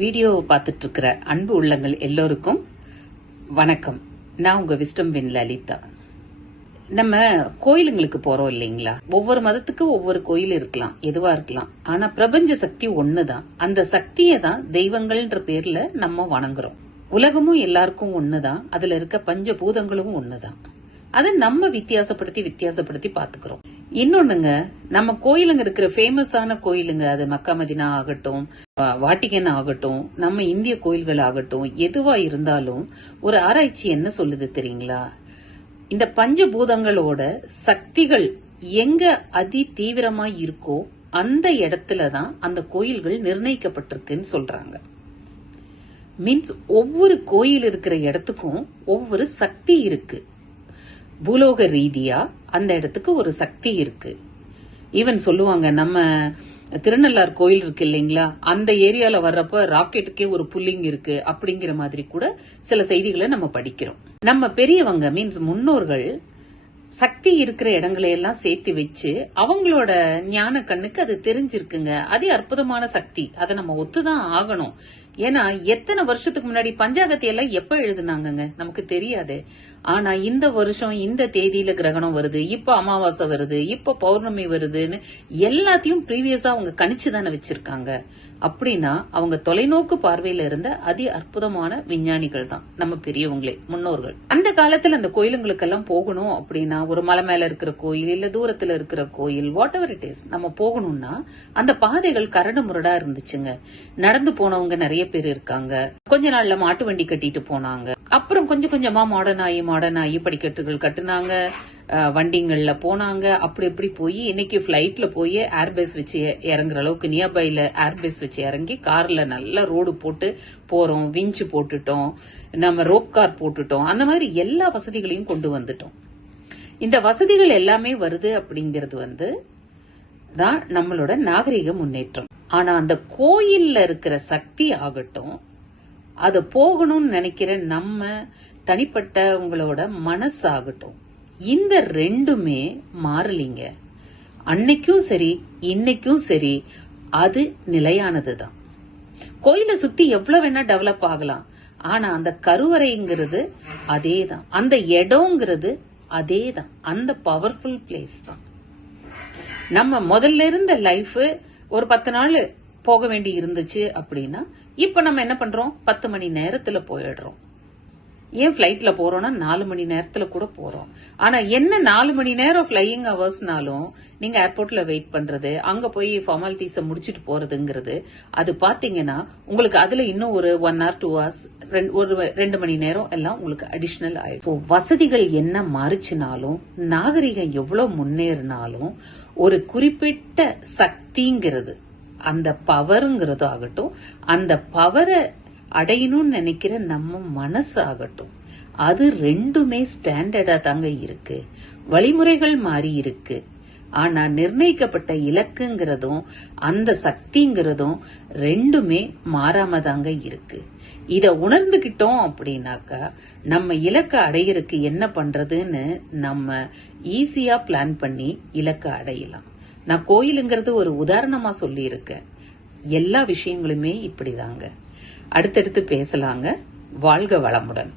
Video பார்த்துட்டு இருக்கிற அன்பு உள்ளங்கள் எல்லோருக்கும் வணக்கம். நான் உங்க விஸ்டம் வின் லலிதா. நம்ம கோயிலுங்களுக்கு போறோம் இல்லைங்களா? ஒவ்வொரு மதத்துக்கு ஒவ்வொரு கோயில் இருக்கலாம், எதுவா இருக்கலாம். ஆனா பிரபஞ்ச சக்தி ஒண்ணுதான். அந்த சக்தியை தான் தெய்வங்கள்ன்ற பேர்ல நம்ம வணங்குறோம். உலகமும் எல்லாருக்கும் ஒண்ணுதான். அதுல இருக்க பஞ்சபூதங்களும் ஒண்ணுதான். அதை நம்ம வித்தியாசப்படுத்தி பாத்துக்கிறோம். இன்னொன்னுங்க, நம்ம கோயிலுங்க இருக்கிற ஃபேமஸான கோயிலுங்க, அது மக்கா மதினா ஆகட்டும், வாட்டிகன் ஆகட்டும், நம்ம இந்திய கோயில்கள் ஆகட்டும், எதுவா இருந்தாலும் ஒரு ஆராய்ச்சி என்ன சொல்லுது தெரியுங்களா? இந்த பஞ்சபூதங்களோட சக்திகள் எங்க அதி தீவிரமா இருக்கோ அந்த இடத்துலதான் அந்த கோயில்கள் நிர்ணயிக்கப்பட்டிருக்குன்னு சொல்றாங்க. மீன்ஸ் ஒவ்வொரு கோயில் இருக்கிற இடத்துக்கும் ஒவ்வொரு சக்தி இருக்கு. பூலோக ரீதியா அந்த இடத்துக்கு ஒரு சக்தி இருக்கு. ஈவன் சொல்லுவாங்க, நம்ம திருநள்ளார் கோயில் இருக்கு இல்லைங்களா, அந்த ஏரியால வர்றப்ப ராக்கெட்டுக்கே ஒரு புல்லிங் இருக்கு அப்படிங்கிற மாதிரி கூட சில செய்திகளை நம்ம படிக்கிறோம். நம்ம பெரியவங்க மீன்ஸ் முன்னோர்கள் சக்தி இருக்கிற இடங்களை எல்லாம் சேர்த்து வச்சு அவங்களோட ஞான கண்ணுக்கு அது தெரிஞ்சிருக்குங்க. அதே அற்புதமான சக்தி, அதை நம்ம ஒத்துதான் ஆகணும். ஏன்னா எத்தனை வருஷத்துக்கு முன்னாடி பஞ்சாங்கத்தை எல்லாம் எப்ப எழுதுனாங்க நமக்கு தெரியாது. ஆனா இந்த வருஷம் இந்த தேதியில கிரகணம் வருது, இப்ப அமாவாசை வருது, இப்ப பௌர்ணமி வருதுன்னு எல்லாத்தையும் ப்ரீவியஸா அவங்க கணிச்சுதானே வச்சிருக்காங்க. அப்படின்னா அவங்க தொலைநோக்கு பார்வையில இருந்த அதி அற்புதமான விஞ்ஞானிகள் தான் நம்ம பெரியவங்களே, முன்னோர்கள். அந்த காலத்துல அந்த கோயிலுங்களுக்கெல்லாம் போகணும் அப்படின்னா, ஒரு மலை மேல இருக்கிற கோயில் இல்ல தூரத்துல இருக்கிற கோயில், வாட் எவர் இட் இஸ், நம்ம போகணும்னா அந்த பாதைகள் கரடு முரடா இருந்துச்சுங்க. நடந்து போனவங்க நிறைய பேர் இருக்காங்க. கொஞ்ச நாள்ல மாட்டு வண்டி கட்டிட்டு போனாங்க. அப்புறம் கொஞ்சம் கொஞ்சமா மாடர்ன் ஆகி படிக்கட்டுகள் கட்டுனாங்க, வண்டிங்கள்ல போனாங்க. அப்படி எப்படி போய் இன்னைக்கு பிளைட்ல போய் ஏர்பேஸ் வச்சு இறங்குற அளவுக்கு, நியர்பைல ஏர்பேஸ் வச்சு இறங்கி கார்ல நல்ல ரோடு போட்டு போறோம், விஞ்சு போட்டுட்டோம், நம்ம ரோப் கார் போட்டுட்டோம். அந்த மாதிரி எல்லா வசதிகளையும் கொண்டு வந்துட்டோம். இந்த வசதிகள் எல்லாமே வருது அப்படிங்கிறது தான் நம்மளோட நாகரிக முன்னேற்றம். ஆனா அந்த கோயில்ல இருக்கிற சக்தி ஆகட்டும், அத போகணும்னு நினைக்கிற நம்ம தனிப்பட்ட உங்களோட மனசாகட்டும், இந்த ரெண்டுமே மாறலிங்க. அன்னைக்கும் சரி இன்னைக்கும் சரி அது நிலையானதுதான். கோயிலை சுத்தி எவ்வளவு வேணா டெவலப் ஆகலாம், ஆனா அந்த கருவறைங்கிறது அதேதான், அந்த இடம்ங்கிறது அதேதான், அந்த பவர்ஃபுல் பிளேஸ் தான். நம்ம முதல்ல இருந்த லைஃப் ஒரு 10 நாள் போக வேண்டி இருந்துச்சு அப்படின்னா, இப்ப நம்ம என்ன பண்றோம், 10 மணி நேரத்துல போயிடுறோம். ஏன் பிளைட்ல போறோம்னா 4 மணி நேரத்துல கூட போறோம். ஆனா என்ன 4 மணி நேரம் பிளையிங் ஹவர்ஸ்னாலும் நீங்க ஏர்போர்ட்ல வெயிட் பண்றது, அங்க போய் ஃபார்மாலிட்டிஸ முடிச்சிட்டு போறதுங்கிறது, அது பாத்தீங்கன்னா உங்களுக்கு அதுல இன்னும் ஒரு 1 hour 2 hours, ஒரு 2 மணி நேரம் எல்லாம் உங்களுக்கு அடிஷனல் ஆயிடும். வசதிகள் என்ன மாறிச்சுனாலும், நாகரிகம் எவ்வளவு முன்னேறினாலும், ஒரு குறிப்பிட்ட சக்திங்கிறது, அந்த பவருங்கிறது ஆகட்டும், அந்த பவரை அடையணும்னு நினைக்கிற நம்ம மனசு ஆகட்டும், அது ரெண்டுமே ஸ்டாண்டர்டா தாங்க இருக்கு. வழிமுறைகள் மாறி இருக்கு, ஆனா நிர்ணயிக்கப்பட்ட இலக்குங்கிறதும் அந்த சக்திங்கிறதும் ரெண்டுமே மாறாம தாங்க இருக்கு. இத உணர்ந்துகிட்டோம் அப்படின்னாக்கா நம்ம இலக்க அடையிறதுக்கு என்ன பண்றதுன்னு நம்ம ஈஸியா பிளான் பண்ணி இலக்க அடையலாம். நான் கோயிலுங்கிறது ஒரு உதாரணமா சொல்லி இருக்கேன். எல்லா விஷயங்களுமே இப்படிதாங்க. அடுத்தடுத்து பேசலாங்க. வாழ்க வளமுடன்.